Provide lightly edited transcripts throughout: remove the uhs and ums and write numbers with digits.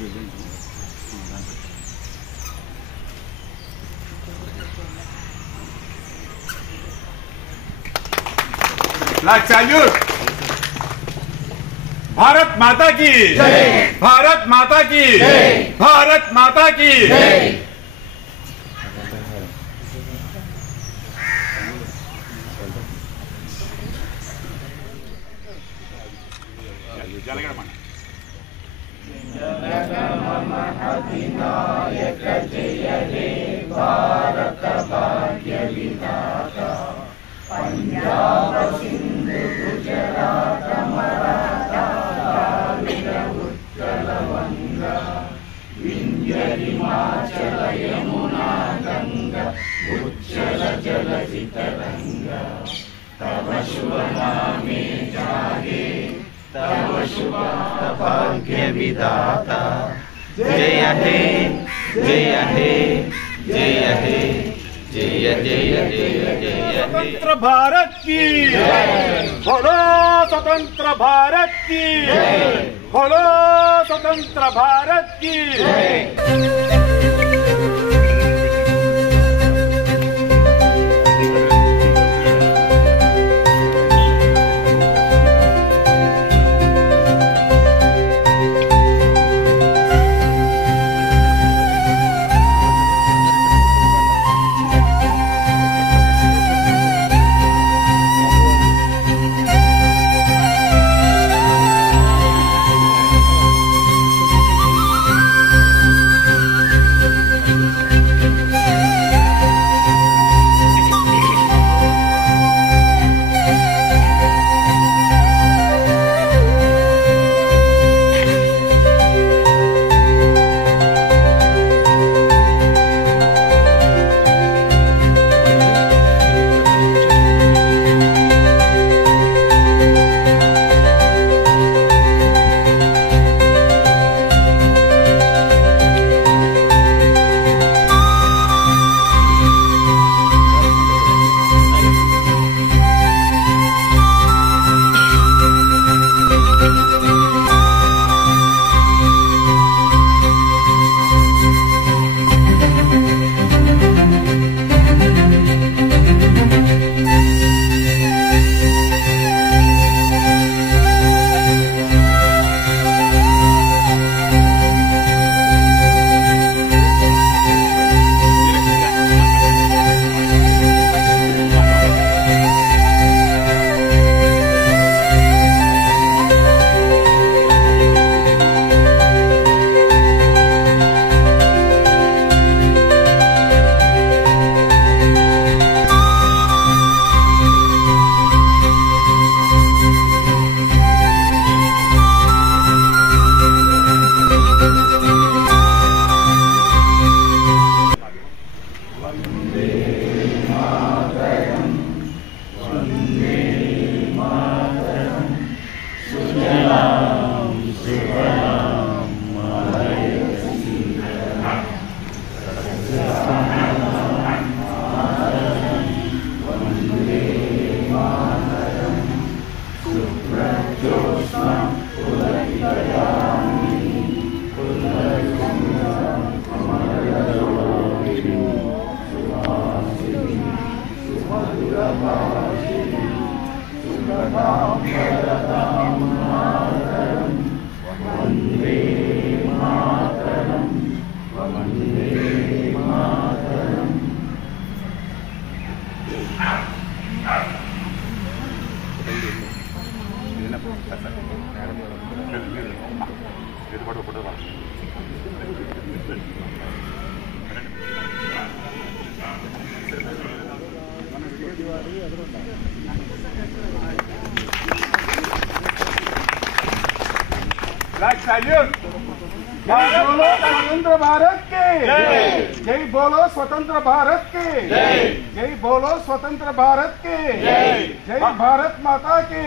Flag salute. Bharat माता की जय, भारत माता की जय, भारत माता की जय। अधिनायक जय हे भारत भाग्य विधाता, पंजाब सिंधु गुजरात मराठा द्राविड उत्कल वंगा, विंध्य हिमाचल यमुना गंगा, उच्चल जलधि तरंगा। तव शुभ नामे जागे, तव शुभ भाग्य विधाता। जय हे जय हे जय हे जय जय जय जय। स्वतंत्र भारत की बोलो, स्वतंत्र भारत की बोलो, स्वतंत्र भारत की। जय बोलो स्वतंत्र भारत के जय बोलो स्वतंत्र भारत के जय बोलो स्वतंत्र भारत के जय भारत माता के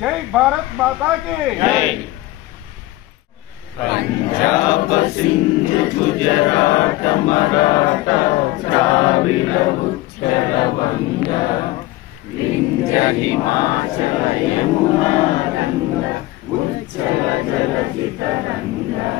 जय भारत माता के। पंजाब सिंधु गुजरात मराठा द्राविड उत्कल वंगा, विंध्य हिमाचल यमुना गंगा, उच्चल जलधि तरंगा।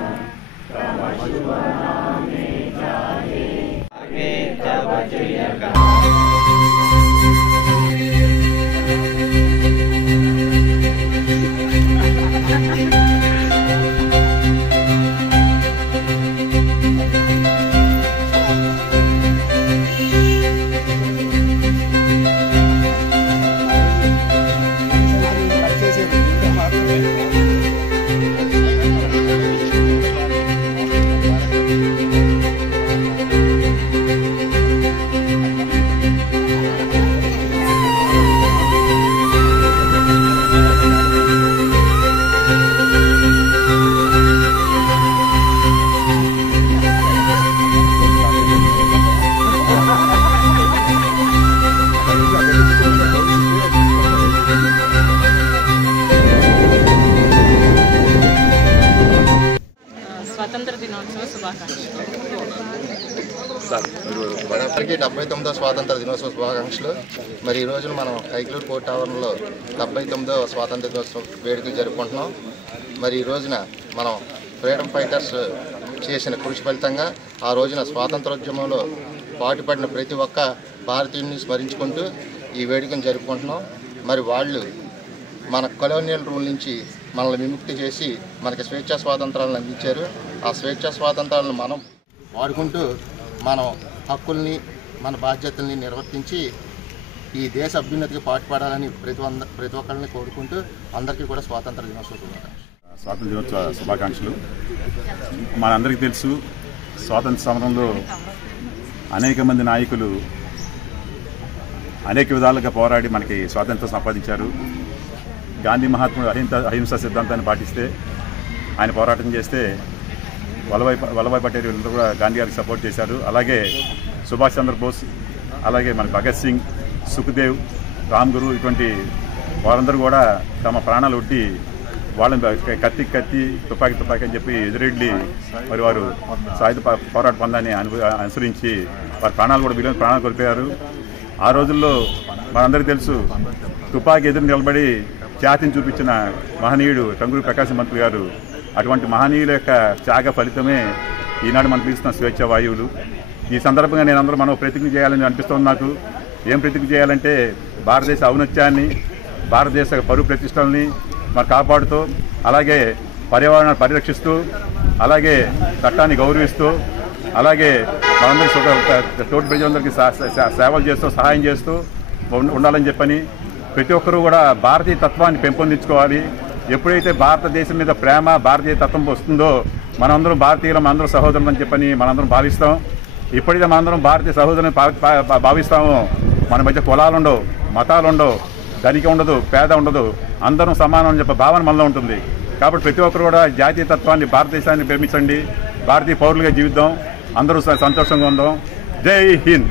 స్వాతంత్ర దినోత్సవ శుభాకాంక్షలు. అందరికీ 79వ స్వాతంత్ర దినోత్సవ శుభాకాంక్షలు. మరి ఈ రోజున మనం కైకలూరు కోర్టు ఆవరణలో 79వ స్వాతంత్ర దినోత్సవం వేడుకలు జరుపుకుంటున్నాం. మరి ఈ రోజున మనం ఫ్రీడమ్ ఫైటర్స్ చేసిన కృషి ఫలితంగా ఆ రోజున స్వాతంత్రోద్యమంలో పాటుపడిన ప్రతి ఒక్క భారతీయుని స్మరించుకుంటూ ఈ వేడుకను జరుపుకుంటున్నాం. మరి వాళ్ళు మన కొలోనియల్ రూల్ నుంచి మనల్ని విముక్తి చేసి మనకి స్వేచ్ఛా స్వాతంత్రాలను అందించారు. ఆ స్వేచ్ఛా స్వాతంత్రాలను మనం వాడుకుంటూ మనం హక్కుల్ని మన బాధ్యతల్ని నిర్వర్తించి ఈ దేశ అభ్యున్నతికి పాటుపడాలని ప్రతి ఒక్కరిని కోరుకుంటూ అందరికీ కూడా స్వాతంత్ర దినోత్సవ శుభాకాంక్షలు. మనందరికీ తెలుసు, స్వాతంత్ర సమరంలో అనేక మంది నాయకులు అనేక విధాలుగా పోరాడి మనకి స్వాతంత్రం సంపాదించారు. గాంధీ మహాత్ముడు అహింసా సిద్ధాంతాన్ని పాటిస్తే, ఆయన పోరాటం చేస్తే వల్లభాయ్ పటేల్ వీళ్ళందరూ కూడా గాంధీ గారికి సపోర్ట్ చేశారు. అలాగే సుభాష్ చంద్రబోస్, అలాగే మన భగత్ సింగ్, సుఖ్దేవ్, రామ్ గురు ఇటువంటి వారందరూ కూడా తమ ప్రాణాలు ఒడ్డి వాళ్ళని కత్తి తుపాకీ అని చెప్పి ఎదురెడ్డి మరి వారు సాయుధ పోరాట పందాన్ని అనుసరించి వారి ప్రాణాలు కూడా విలువైన ప్రాణాలు కోల్పోయారు. ఆ రోజుల్లో మనందరికీ తెలుసు, తుపాకీ ఎదురు నిలబడి ఖ్యాతిని చూపించిన మహనీయుడు టంగుటూరి ప్రకాశం పంతులు గారు. అటువంటి మహనీయుల యొక్క త్యాగ ఫలితమే ఈనాడు మనం పీలుస్తున్న స్వేచ్ఛ వాయువులు. ఈ సందర్భంగా మనం ప్రతిజ్ఞ చేయాలని అనిపిస్తుంది నాకు. ఏం ప్రతిజ్ఞ చేయాలంటే, భారతదేశ ఔన్నత్యాన్ని, భారతదేశ పరువు ప్రతిష్టల్ని మనం కాపాడుతూ, అలాగే పర్యావరణాన్ని పరిరక్షిస్తూ, అలాగే చట్టాన్ని గౌరవిస్తూ, అలాగే మనందరి తోటి ప్రజలందరికీ సేవలు చేస్తూ సహాయం చేస్తూ ఉండాలని చెప్పని ప్రతి ఒక్కరూ కూడా భారతీయ తత్వాన్ని పెంపొందించుకోవాలి. ఎప్పుడైతే భారతదేశం మీద ప్రేమ, భారతీయ తత్వం వస్తుందో మనందరం భారతీయులం, అందరం సహోదరులు అని చెప్పని మనందరం భావిస్తాం. ఎప్పుడైతే మనందరం భారతీయ సహోదరుని భావిస్తామో మన మధ్య కులాలు ఉండవు, మతాలు ఉండవు, ధనిక ఉండదు, పేద ఉండదు, అందరం సమానం అని చెప్పే భావన మనలో ఉంటుంది. కాబట్టి ప్రతి ఒక్కరు కూడా జాతీయ తత్వాన్ని, భారతదేశాన్ని ప్రేమించండి, భారతీయ పౌరులుగా జీవిద్దాం, అందరూ సంతోషంగా ఉందాం. జై హింద్.